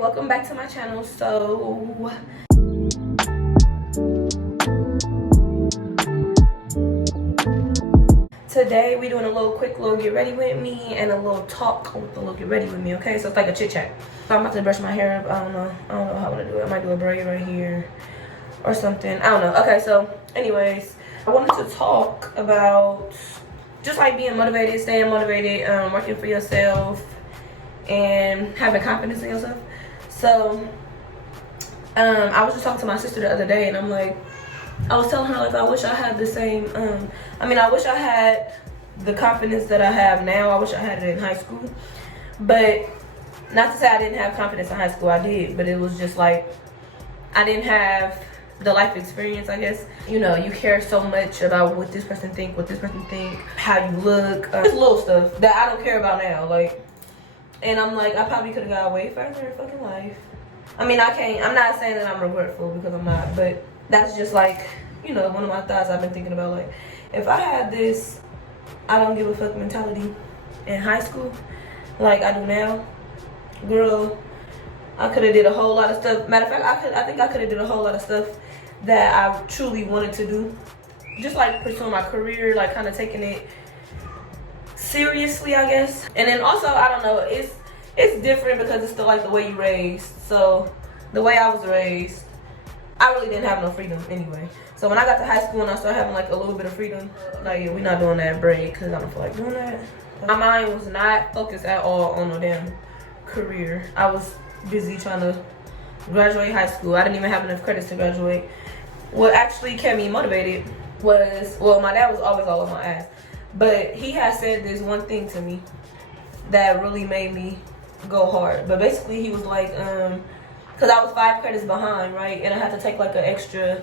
welcome back to my channel. So today we're doing a little quick little get ready with me and a little talk with the little get ready with me. Okay, so it's like a chit chat. So I'm about to brush my hair up. I don't know how I want to do it. I might do a braid right here or something. I don't know. Okay, so anyways, I wanted to talk about just like being motivated, staying motivated, working for yourself, and having confidence in yourself. So I was just talking to my sister the other day, and I'm like, I was telling her, like, I wish I had the same I wish I had the confidence that I have now. I wish I had it in high school. But not to say I didn't have confidence in high school, I did, but it was just like I didn't have the life experience, I guess. You know, you care so much about what this person think, how you look, just little stuff that I don't care about now. Like, and I'm like, I probably could have got way further in fucking life. I mean, I'm not saying that I'm regretful, because I'm not, but that's just like, you know, one of my thoughts I've been thinking about. Like, if I had this I don't give a fuck mentality in high school like I do now, girl, I could have did a whole lot of stuff. Matter of fact, I think I could have did a whole lot of stuff that I truly wanted to do. Just like pursuing my career, like kind of taking it seriously, I guess. And then also, I don't know, it's different because it's still like the way you raised. So the way I was raised, I really didn't have no freedom anyway. So when I got to high school and I started having like a little bit of freedom, like, yeah, we're not doing that braid because I don't feel like doing that. My mind was not focused at all on no damn career. I was busy trying to graduate high school. I didn't even have enough credits to graduate. What actually kept me motivated was, well, my dad was always all on my ass, but he had said this one thing to me that really made me go hard. But basically, he was like, because I was 5 credits behind, right? And I had to take like an extra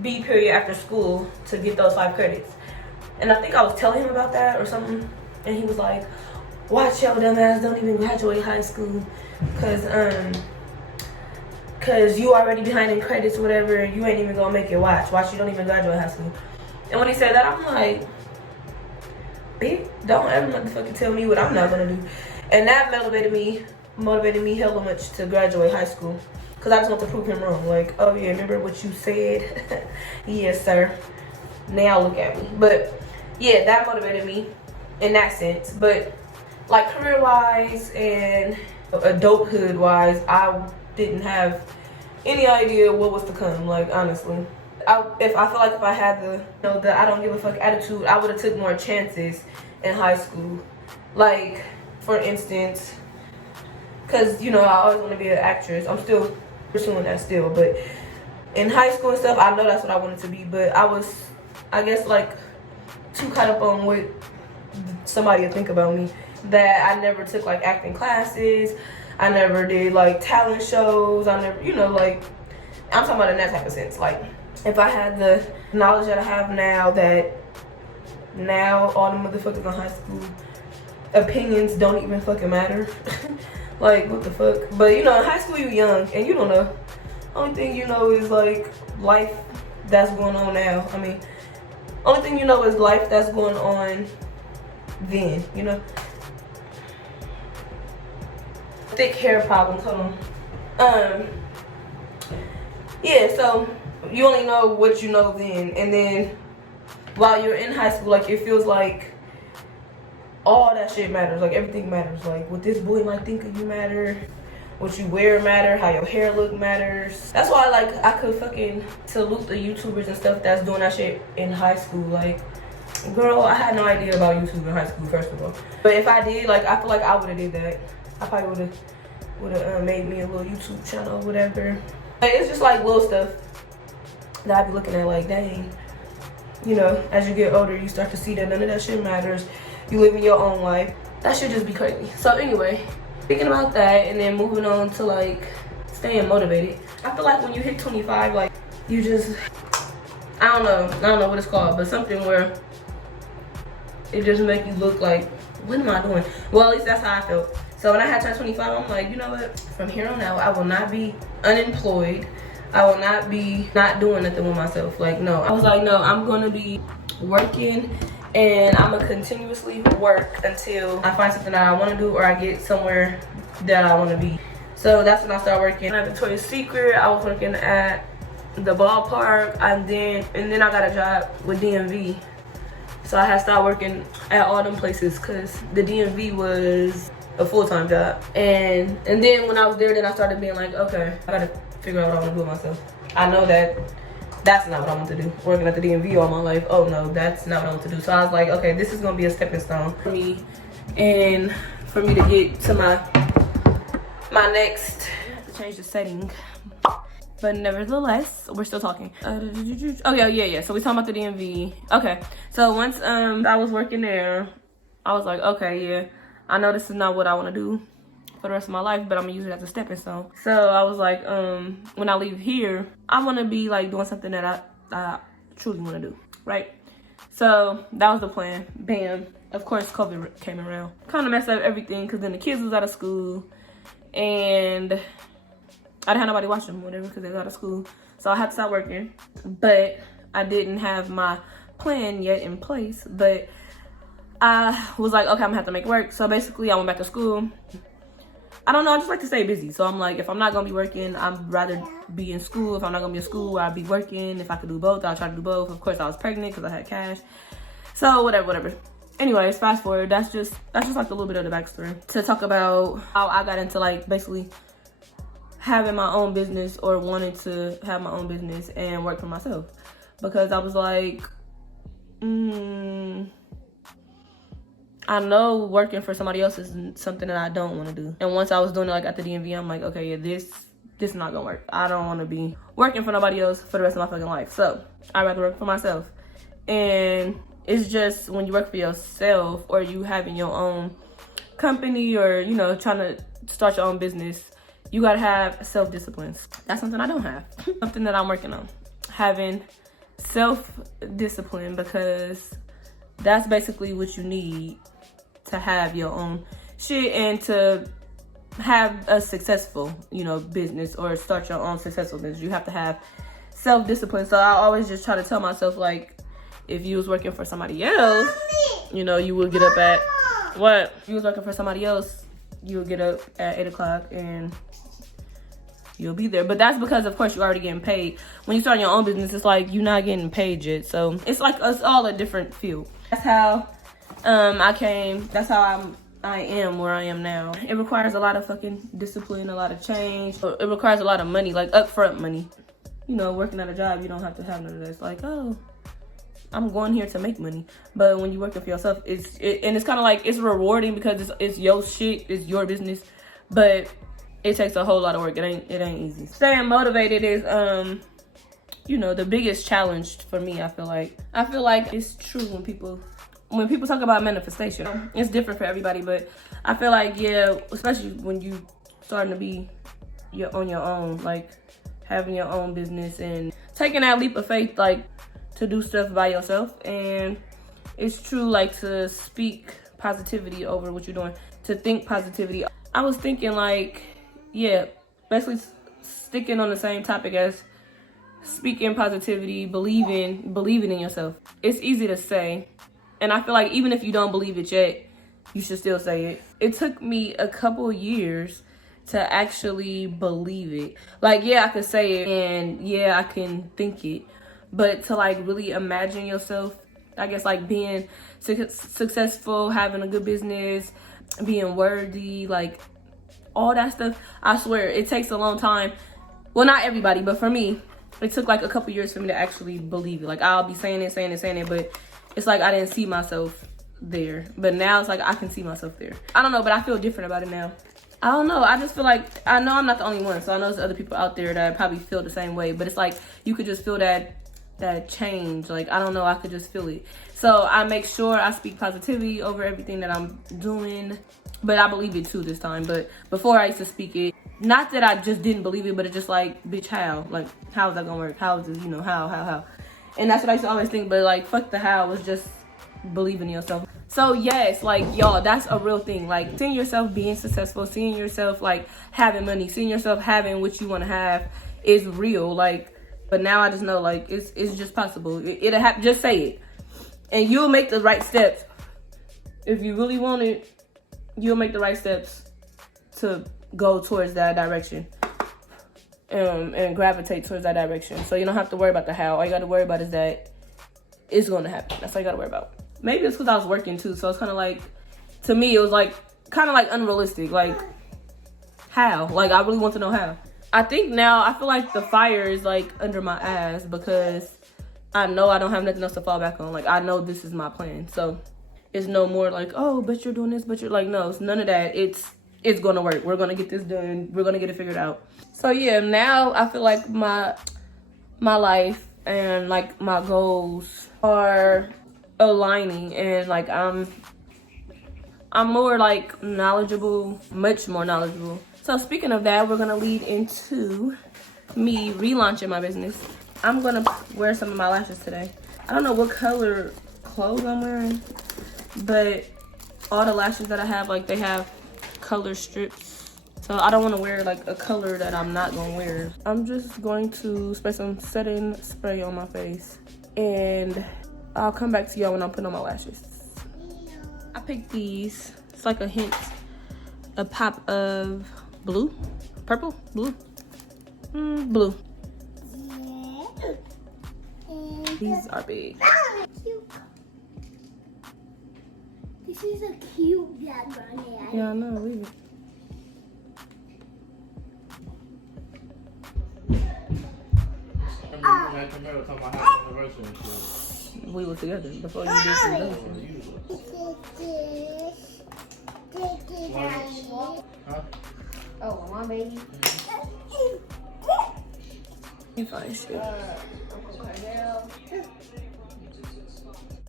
B period after school to get those 5 credits. And I think I was telling him about that or something. And he was like, watch your dumb ass don't even graduate high school. Cause you already behind in credits or whatever. You ain't even gonna make it. Watch you don't even graduate high school. And when he said that, I'm like, bitch, don't ever motherfucking tell me what I'm not gonna do. And that motivated me hella much to graduate high school. Because I just want to prove him wrong. Like, oh yeah, remember what you said? Yes, sir. Now look at me. But yeah, that motivated me in that sense. But like career-wise and adulthood-wise, I didn't have any idea what was to come. Like, honestly, I feel like if I had the I don't give a fuck attitude, I would have took more chances in high school. Like, for instance, because, you know, I always want to be an actress. I'm still pursuing that still. But in high school and stuff, I know that's what I wanted to be. But I was, I guess, like, too caught up on what somebody would think about me that I never took, like, acting classes. I never did, like, talent shows. I never, you know, like, I'm talking about in that type of sense. Like, if I had the knowledge that I have now, that now all the motherfuckers in high school opinions don't even fucking matter. Like, what the fuck? But, you know, in high school, you're young, and you don't know. Only thing you know is, like, life that's going on now. I mean, only thing you know is life that's going on then, you know? Thick hair problems, hold on. Yeah, so you only know what you know then. And then while you're in high school, like, it feels like all that shit matters. Like, everything matters. Like, what this boy might think of you matter. What you wear matter. How your hair look matters. That's why, like, I could fucking salute the YouTubers and stuff that's doing that shit in high school. Like, girl, I had no idea about YouTube in high school, first of all. But if I did, like, I feel like I would have did that. I probably would have made me a little YouTube channel or whatever. But it's just, like, little stuff that I be looking at, like, dang. You know, as you get older, you start to see that none of that shit matters. You live in your own life. That should just be crazy. So anyway, speaking about that and then moving on to like staying motivated. I feel like when you hit 25, like you just, I don't know what it's called, but something where it just make you look like, what am I doing? Well, at least that's how I felt. So when I had turned 25, I'm like, you know what? From here on out, I will not be unemployed. I will not be not doing nothing with myself. Like, no. I was like, no, I'm gonna be working and I'm gonna continuously work until I find something that I want to do or I get somewhere that I want to be. So that's when I started working at Victoria's Secret. I was working at the ballpark, and then I got a job with DMV. So I had started working at all them places because the DMV was a full-time job. And then when I was there, then I started being like, okay, I gotta figure out what I want to do with myself. I know that's not what I want to do. Working at the DMV all my life, oh no, that's not what I want to do. So I was like, okay, this is gonna be a stepping stone for me, and for me to get to my next. I have to change the setting, but nevertheless, we're still talking. Oh yeah. So we talking about the DMV. Okay, so once I was working there, I was like, okay, yeah, I know this is not what I want to do for the rest of my life, but I'm gonna use it as a stepping stone. So I was like, when I leave here, I want to be like doing something that I truly want to do, right? So that was the plan. Bam. Of course, COVID came around, kind of messed up everything, because then the kids was out of school, and I didn't have nobody watching them, whatever, because they was out of school. So I had to start working, but I didn't have my plan yet in place. But I was like, okay, I'm gonna have to make it work. So basically, I went back to school. I don't know, I just like to stay busy. So I'm like, if I'm not gonna be working, I'd rather be in school. If I'm not gonna be in school, I'd be working. If I could do both, I'll try to do both. Of course, I was pregnant because I had cash. So whatever. Anyways, fast forward, that's just like a little bit of the backstory to talk about how I got into like basically having my own business, or wanting to have my own business and work for myself, because I was like, I know working for somebody else is something that I don't want to do. And once I was doing it like at the DMV, I'm like, okay, yeah, this is not gonna work. I don't want to be working for nobody else for the rest of my fucking life. So I'd rather work for myself. And it's just when you work for yourself, or you having your own company, or, you know, trying to start your own business, you gotta have self-discipline. That's something I don't have. Something that I'm working on. Having self-discipline, because that's basically what you need to have your own shit and to have a successful, you know, business, or start your own successful business. You have to have self-discipline. So I always just try to tell myself, like, if you was working for somebody else, you know, you would get up at what? If you was working for somebody else, you would get up at 8 o'clock and you'll be there. But that's because, of course, you're already getting paid. When you start your own business, it's like you're not getting paid yet. So it's like it's all a different field. That's how that's how I am where I am now. It requires a lot of fucking discipline, a lot of change. It requires a lot of money, like upfront money. You know, working at a job, you don't have to have none of that. It's like, oh, I'm going here to make money. But when you're working for yourself, it's kind of like, it's rewarding because it's your shit, it's your business. But it takes a whole lot of work. It ain't easy. Staying motivated is you know, the biggest challenge for me. I feel like it's true when people talk about manifestation. It's different for everybody, but I feel like, yeah, especially when you starting to be on your own, like having your own business and taking that leap of faith, like to do stuff by yourself. And it's true, like, to speak positivity over what you're doing, to think positivity. I was thinking, like, yeah, basically sticking on the same topic as speaking positivity, believing in yourself. It's easy to say, and I feel like even if you don't believe it yet, you should still say it. It took me a couple years to actually believe it. Like, yeah, I could say it, and yeah, I can think it, but to like really imagine yourself, I guess, like being successful, having a good business, being worthy, like all that stuff, I swear it takes a long time. Well, not everybody, but for me, it took like a couple years for me to actually believe it. Like, I'll be saying it, but it's like I didn't see myself there. But now it's like I can see myself there. I don't know, but I feel different about it now. I don't know. I just feel like, I know I'm not the only one, so I know there's other people out there that probably feel the same way. But it's like you could just feel that change. Like, I don't know, I could just feel it. So I make sure I speak positivity over everything that I'm doing. But I believe it too this time. But before I used to speak it, not that I just didn't believe it, but it's just like, bitch, how? Like, how is that gonna work? How is this, you know, how? And that's what I used to always think, but like, fuck the how, it's just believing in yourself. So yes, like, y'all, that's a real thing. Like, seeing yourself being successful, seeing yourself like having money, seeing yourself having what you want to have is real. Like, but now I just know, like, it's just possible. It'll happen. Just say it, and you'll make the right steps. If you really want it, you'll make the right steps to go towards that direction. And gravitate towards that direction. So you don't have to worry about the how. All you got to worry about is that it's going to happen. That's all you got to worry about. Maybe it's because I was working too. So it's kind of like, to me, it was like, kind of like unrealistic. Like, how? Like, I really want to know how. I think now, I feel like the fire is like under my ass because I know I don't have nothing else to fall back on. Like, I know this is my plan. So it's no more like, oh, but you're doing this, but you're like, no, it's none of that. It's gonna work. We're gonna get this done. We're gonna get it figured out. So yeah, now I feel like my life and like my goals are aligning, and like I'm more like knowledgeable, much more knowledgeable. So speaking of that, we're gonna lead into me relaunching my business. I'm gonna wear some of my lashes today. I don't know what color clothes I'm wearing, but all the lashes that I have, like they have color strips, so I don't want to wear like a color that I'm not gonna wear. I'm just going to spray some setting spray on my face, and I'll come back to y'all when I'm putting on my lashes. I picked these. It's like a hint, a pop of blue, purple, blue, blue. These are big. This is a cute background. Yeah, I know. Leave it. We were together before you did Huh? Oh, my baby. You fine shit.